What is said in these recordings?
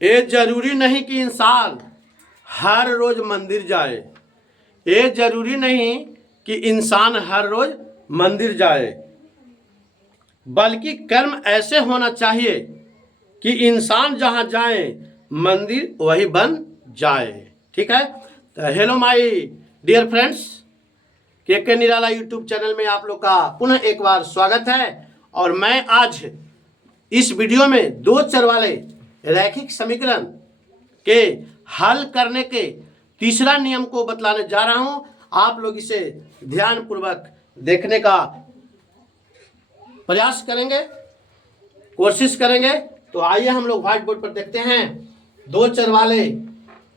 ये जरूरी नहीं कि इंसान हर रोज मंदिर जाए। ये जरूरी नहीं कि इंसान हर रोज मंदिर जाए, बल्कि कर्म ऐसे होना चाहिए कि इंसान जहां जाए मंदिर वही बन जाए। ठीक है। तो हेलो माय डियर फ्रेंड्स, के निराला यूट्यूब चैनल में आप लोग का पुनः एक बार स्वागत है। और मैं आज इस वीडियो में दो चर वाले रैखिक समीकरण के हल करने के तीसरा नियम को बतलाने जा रहा हूं। आप लोग इसे ध्यान पूर्वक देखने का प्रयास करेंगे, कोशिश करेंगे। तो आइए हम लोग व्हाइट बोर्ड पर देखते हैं दो चर वाले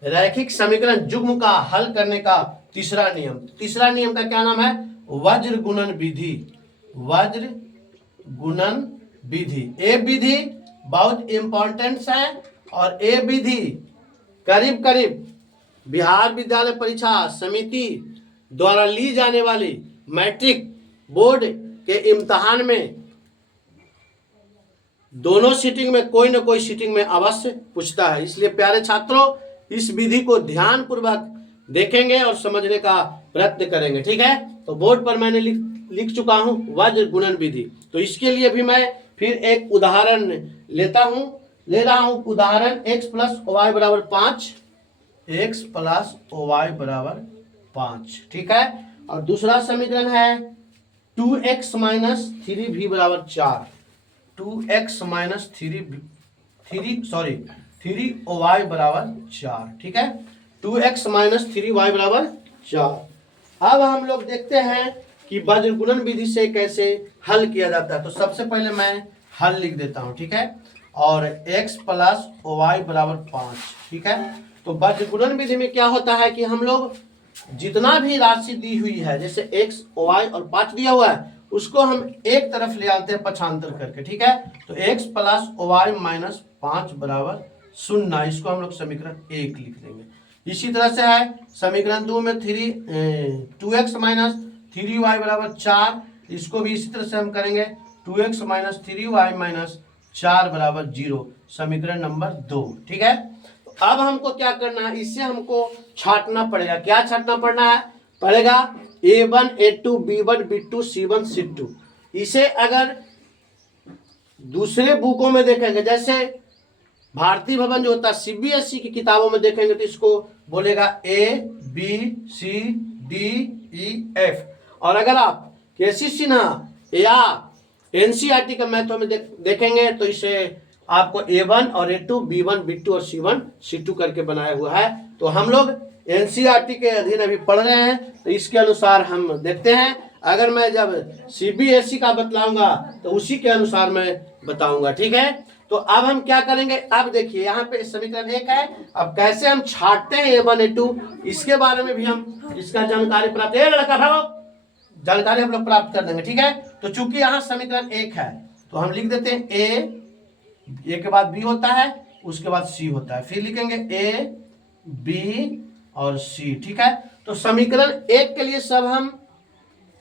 रैखिक समीकरण युग्म का हल करने का तीसरा नियम। तीसरा नियम का क्या नाम है? वज्र गुणन विधि। वज्र गुणन विधि। ये विधि बहुत इंपॉर्टेंट है और ये विधि करीब करीब बिहार विद्यालय परीक्षा समिति द्वारा ली जाने वाली मैट्रिक बोर्ड के इम्तहान में दोनों सीटिंग में कोई न कोई सीटिंग में अवश्य पूछता है। इसलिए प्यारे छात्रों, इस विधि को ध्यान पूर्वक देखेंगे और समझने का प्रयत्न करेंगे। ठीक है। तो बोर्ड पर मैंने लिख चुका हूं वज्र गुणन विधि। तो इसके लिए भी मैं फिर एक उदाहरण ले रहा हूं उदाहरण x प्लस वाई बराबर 5। x प्लस वाई बराबर 5। ठीक है। और दूसरा समीकरण है 2x माइनस 3v बराबर 4। 2x माइनस 3y बराबर 4। ठीक है। 2x माइनस 3y बराबर 4। अब हम लोग देखते हैं कि वज्र गुणन विधि से कैसे हल किया जाता है। तो सबसे पहले मैं हल लिख देता हूं। ठीक है। और x प्लस वाई बराबर 5। ठीक है। तो वज्र गुणन विधि में क्या होता है कि हम लोग जितना भी राशि दी हुई है, जैसे x, y और 5 दिया हुआ है, उसको हम एक तरफ ले आते हैं पक्षांतर करके। ठीक है। तो x प्लस वाई माइनस 5 बराबर 0। इसको हम लोग समीकरण 1 लिख देंगे। इसी तरह से है समीकरण 2 में 2x माइनस 3y बराबर 4। इसको भी इसी तरह से हम करेंगे 2x माइनस 3y माइनस 4 बराबर 0, समीकरण नंबर 2। ठीक है। तो अब हमको क्या करना है, इससे हमको छांटना पड़ेगा। क्या छांटना पड़ेगा? a1 a2 b1 b2 c1 c2। इसे अगर दूसरे बुकों में देखेंगे, जैसे भारतीय भवन जो होता है सीबीएसई की किताबों में देखेंगे, तो इसको बोलेगा a b c d e f। और अगर आप केसी सिन्हा या एनसीईआरटी के मैथों में देखेंगे तो इसे आपको a1 और a2 b1 b2 और c1 c2 करके बनाया हुआ है। तो हम लोग एनसीईआरटी के अधीन अभी पढ़ रहे हैं, तो इसके अनुसार हम देखते हैं। अगर मैं जब सीबीएसई का बतलाऊंगा तो उसी के अनुसार मैं बताऊंगा। ठीक है। तो अब हम क्या करेंगे, अब देखिए यहाँ पे समीकरण 1 है। अब कैसे हम छांटते हैं a1 a2, इसके बारे में भी हम इसका जानकारी हम लोग प्राप्त कर देंगे। ठीक है। तो चूंकि यहाँ समीकरण 1 है तो हम लिख देते हैं ए के बाद बी होता है, उसके बाद सी होता है, फिर लिखेंगे ए बी और सी। ठीक है। तो समीकरण 1 के लिए सब हम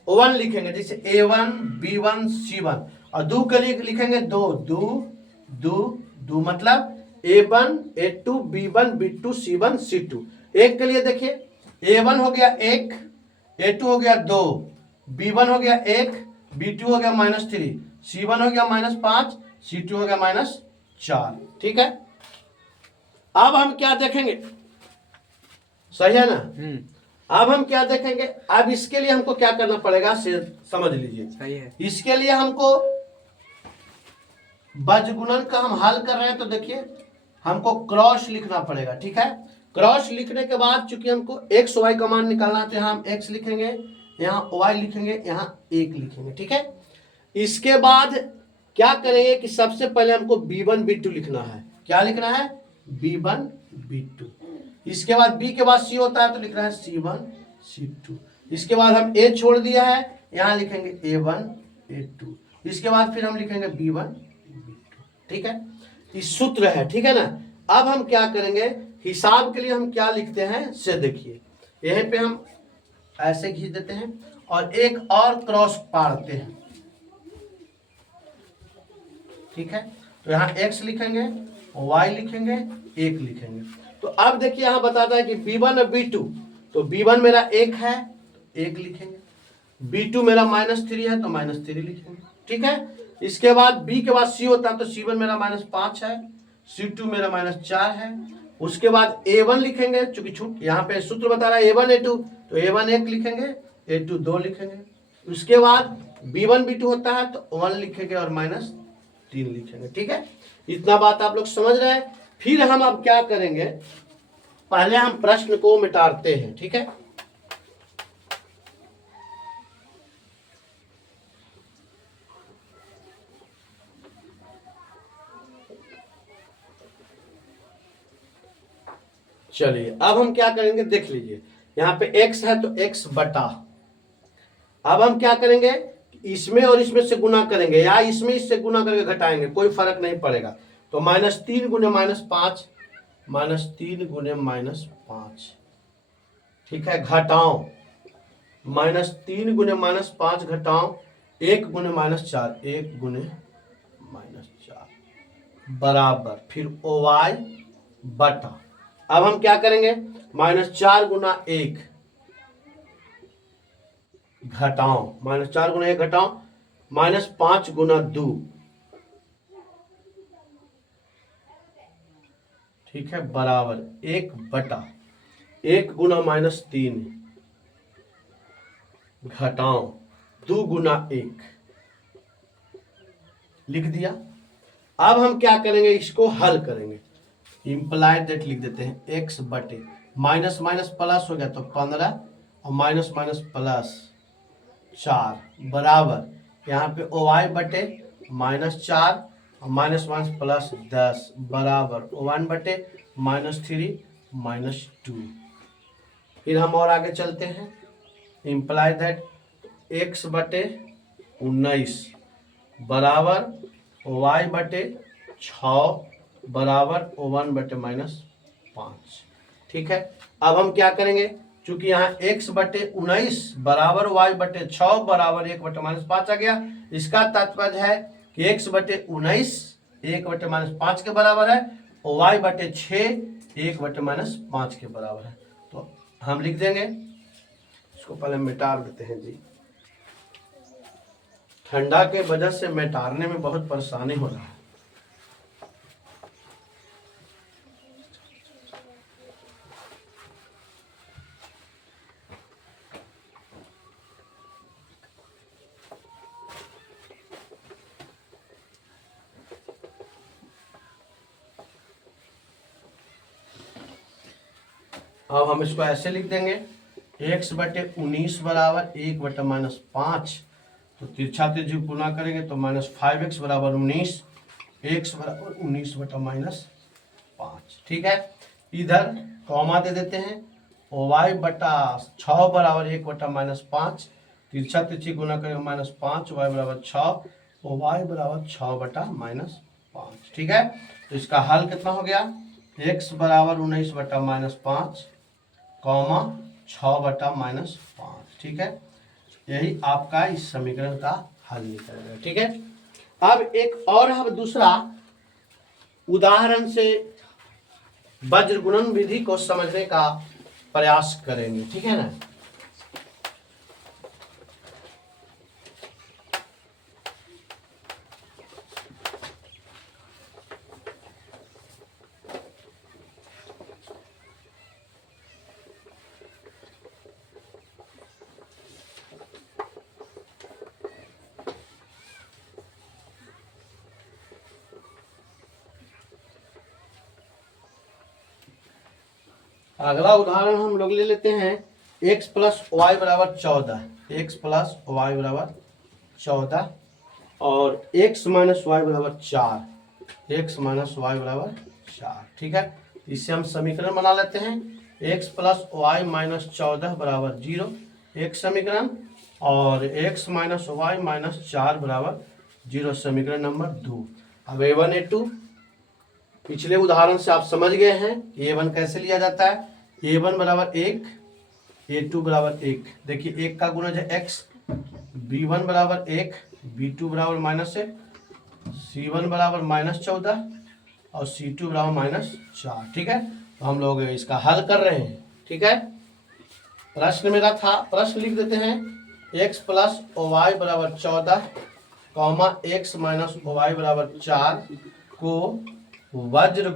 1 लिखेंगे, जैसे a1 b1 c1। और 2 के लिए लिखेंगे 2 मतलब a1 a2 b1 b2 c1 c2। 1 के लिए देखिए a1 हो गया 1, a2 हो गया 2, b1 हो गया 1, b2 हो गया -3, c1 हो गया -5, c2 हो गया -4। ठीक है। अब हम क्या देखेंगे, सही है ना? अब हम क्या देखेंगे, अब इसके लिए हमको क्या करना पड़ेगा से समझ लीजिए। सही है। इसके लिए हमको वज्र गुणन का हम हल कर रहे हैं, तो देखिए हमको क्रॉस लिखना पड़ेगा। ठीक है। क्रॉस लिखने के बाद चूंकि हमको x y का मान निकालना है, तो यहाँ हम x लिखेंगे, यहाँ y लिखेंगे, यहाँ 1 लिखेंगे। ठीक है। इसके बाद क्या करेंगे कि सबसे पहले हमको b1 b2 लिखना है। क्या लिखना है? b1 b2। इसके बाद b के बाद c होता है तो लिखना है c1 c2। इसके बाद हम a छोड़ दिया है, यहाँ लिखेंगे a1 a2। इसके बाद फिर हम लिखेंगे b1 b2। ठीक है। इस सूत्र है। ठीक है ना। अब हम क्या करेंगे, हिसाब के लिए हम क्या लिखते हैं से देखिए। यहीं पे हम ऐसे खींच देते हैं और एक और क्रॉस पाड़ते हैं। ठीक है। तो यहाँ x लिखेंगे y लिखेंगे, 1 लिखेंगे। तो अब देखिए यहाँ बताता है कि b1 और b2, तो b1 मेरा 1 है, 1 लिखेंगे, b2 मेरा -3 है तो -3 लिखेंगे, ठीक है। इसके बाद b के बाद c होता है तो c1 मेरा -5 है, c2 मेरा -4 है। उसके बाद a1 लिखेंगे, चूंकि छूट यहाँ पे सूत्र बता रहा है a1 a2, तो a1 1 लिखेंगे, a2 2 लिखेंगे। उसके बाद b1 b2 होता है तो 1 लिखेंगे और -3 लिखेंगे, ठीक है। इतना बात आप लोग समझ रहे हैं। फिर हम अब क्या करेंगे, पहले हम प्रश्न को मिटाते हैं, ठीक है। चलिए अब हम क्या करेंगे, देख लीजिए यहाँ पे x है तो x बटा, अब हम क्या करेंगे, इसमें और इसमें से गुना करेंगे या इसमें इससे गुना करके घटाएंगे, कोई फर्क नहीं पड़ेगा। तो -3 गुने -5, -3 गुने -5, ठीक है, घटाओ -3 गुने -5 घटाओ 1 गुने -4, 1 गुने -4 बराबर फिर OY बटा। अब हम क्या करेंगे, -4 गुना 1 घटाओ, -4 गुना 1 घटाओ -5 गुना 2, ठीक है, बराबर 1 बटा 1 गुना -3 घटाओ 2 गुना 1 लिख दिया। अब हम क्या करेंगे, इसको हल करेंगे, इंप्लाइड दैट लिख देते हैं, x बटे माइनस माइनस प्लस हो गया तो 15 और माइनस माइनस प्लस 4 बराबर यहाँ पे OY बटे -4 और माइनस माइनस प्लस 10 बराबर 1 बटे -3 -2। फिर हम और आगे चलते हैं, इंप्लाई दैट x बटे 19 बराबर y बटे 6 बराबर 1 बटे -5, ठीक है। अब हम क्या करेंगे, चूंकि यहाँ x बटे 19 बराबर y बटे 6 बराबर 1 बटे -5 आ गया, इसका तात्पर्य है कि x बटे 19 1 बटे -5 के बराबर है और y बटे 6 1 बटे -5 के बराबर है। तो हम लिख देंगे, इसको पहले मिटा देते हैं जी, ठंडा के वजह से मिटाने में बहुत परेशानी हो रहा है। अब हम इसको ऐसे लिख देंगे, x बटे 19 बराबर 1 बटे -5, तो तिरछा तिरछी गुना करेंगे तो -5x बराबर 19, x बराबर 19 बटा -5, ठीक है। इधर कॉमा दे देते हैं, y बटा 6 बराबर 1 बटा -5, तिरछा तिरछी गुना करेंगे -5, y बराबर 6 और y बराबर 6 बटा -5, ठीक है। तो इसका हल कितना हो गया, x बराबर 19 बटा -5 कॉमा 6 बटा -5, ठीक है। यही आपका इस समीकरण का हल निकलेगा, ठीक है। अब एक और हम दूसरा उदाहरण से वज्र गुणन विधि को समझने का प्रयास करेंगे, ठीक है ना। अगला उदाहरण हम लोग ले लेते हैं, x प्लस वाई बराबर 14, x प्लस वाई बराबर 14 और x माइनस वाई बराबर 4, x माइनस वाई बराबर 4, ठीक है। इससे हम समीकरण बना लेते हैं, x प्लस वाई माइनस 14 बराबर 0 एक समीकरण और x माइनस वाई माइनस 4 बराबर 0 समीकरण नंबर 2। अब a1 a2 पिछले उदाहरण से आप समझ गए हैं a1 कैसे लिया जाता है, a1 बराबर 1 a2 बराबर 1, देखिए 1 का गुणज है x, b1 बराबर 1 b2 बराबर -1 c1 बराबर -14 और C2 बराबर -4। ठीक है, तो हम लोग इसका हल कर रहे हैं। ठीक है, प्रश्न मेरा था, प्रश्न लिख देते हैं x प्लस वाई बराबर 14 कॉमा x माइनस वाई बराबर 4 को वज्र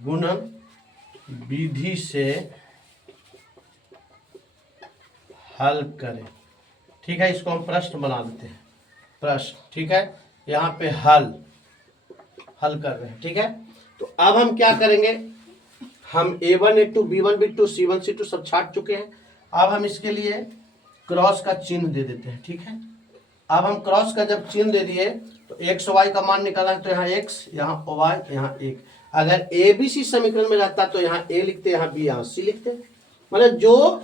गुणन विधि से हल करें। ठीक है, इसको हम प्रश्न बना देते हैं, प्रश्न। ठीक है, यहाँ पे हल कर रहे हैं। ठीक है, तो अब हम क्या करेंगे, हम A1 A2 B1 B2 C1 C2 सब छाट चुके हैं। अब हम इसके लिए क्रॉस का चिन्ह दे देते हैं। ठीक है, अब हम क्रॉस का जब चिन्ह दे दिए तो x y का मान निकाला है, तो यहाँ x, यहाँ y, तो यहाँ 1। अगर ABC समीकरण में रहता तो यहाँ a लिखते, यहाँ b, यहाँ c लिखते। मतलब जो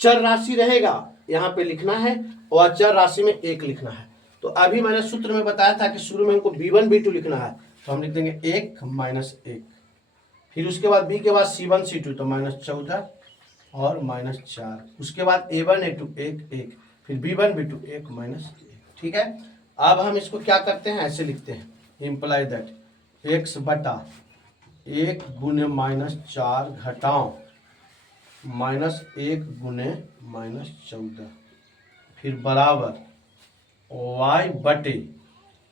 चर राशि रहेगा यहाँ पे लिखना है और चर राशि में 1 लिखना है। तो अभी मैंने सूत्र में बताया था कि शुरू में हमको B1 B2 लिखना है, तो हम लिख देंगे 1 माइनस 1। फिर उसके बाद b के बाद C1 C2 तो -14 और -4। उसके बाद A1 A2 1 1, फिर B1 B2 1 -1। ठीक है, अब हम इसको क्या करते हैं, ऐसे लिखते हैं, इम्प्लाई दैट x बटा 1 गुने -4 घटाओ -1 गुने -14, फिर बराबर y बटे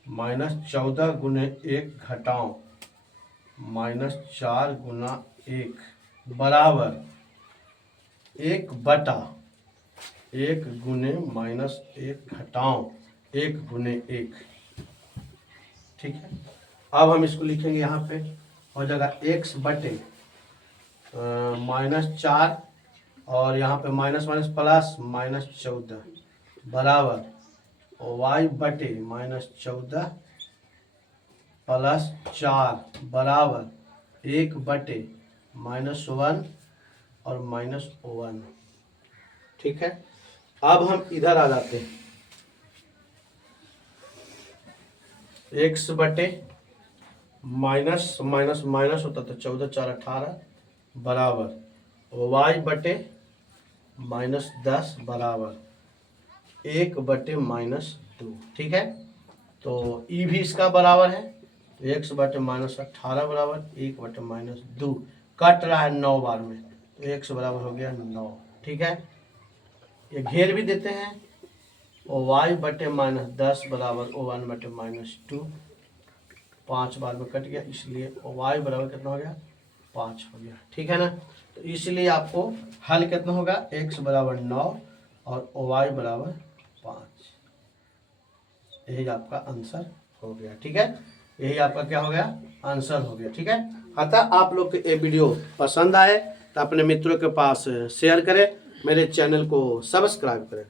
-14 गुने 1 घटाओ -4 गुना 1 बराबर 1 बटा 1 गुने -1 घटाओ 1 गुने 1। ठीक है, अब हम इसको लिखेंगे यहाँ पे हो जाएगा x बटे -4 और यहाँ पे माइनस माइनस प्लस -14 बराबर y बटे -14 प्लस 4 बराबर 1 बटे -1 और -1। ठीक है, अब हम इधर आ जाते हैं, x बटे माइनस माइनस माइनस होता तो 14 4 18 बराबर y बटे -10 बराबर 1 बटे -2। ठीक है, तो ई भी इसका बराबर है, तो x बटे -18 बराबर 1 बटे -2 कट रहा है 9 बार में, तो x बराबर हो गया 9। ठीक है, ये घेर भी देते हैं और y बटे -10 बराबर 1 बटे -2 5 बार में कट गया, इसलिए y बराबर कितना हो गया 5 हो गया। ठीक है ना, तो इसलिए आपको हल कितना होगा, x बराबर 9 और y बराबर 5। यही आपका आंसर हो गया। ठीक है, यही आपका क्या हो गया, आंसर हो गया। ठीक है, अतः आप लोग के ये वीडियो पसंद आए तो अपने मित्रों के पास शेयर करें, मेरे चैनल को सब्सक्राइब करें।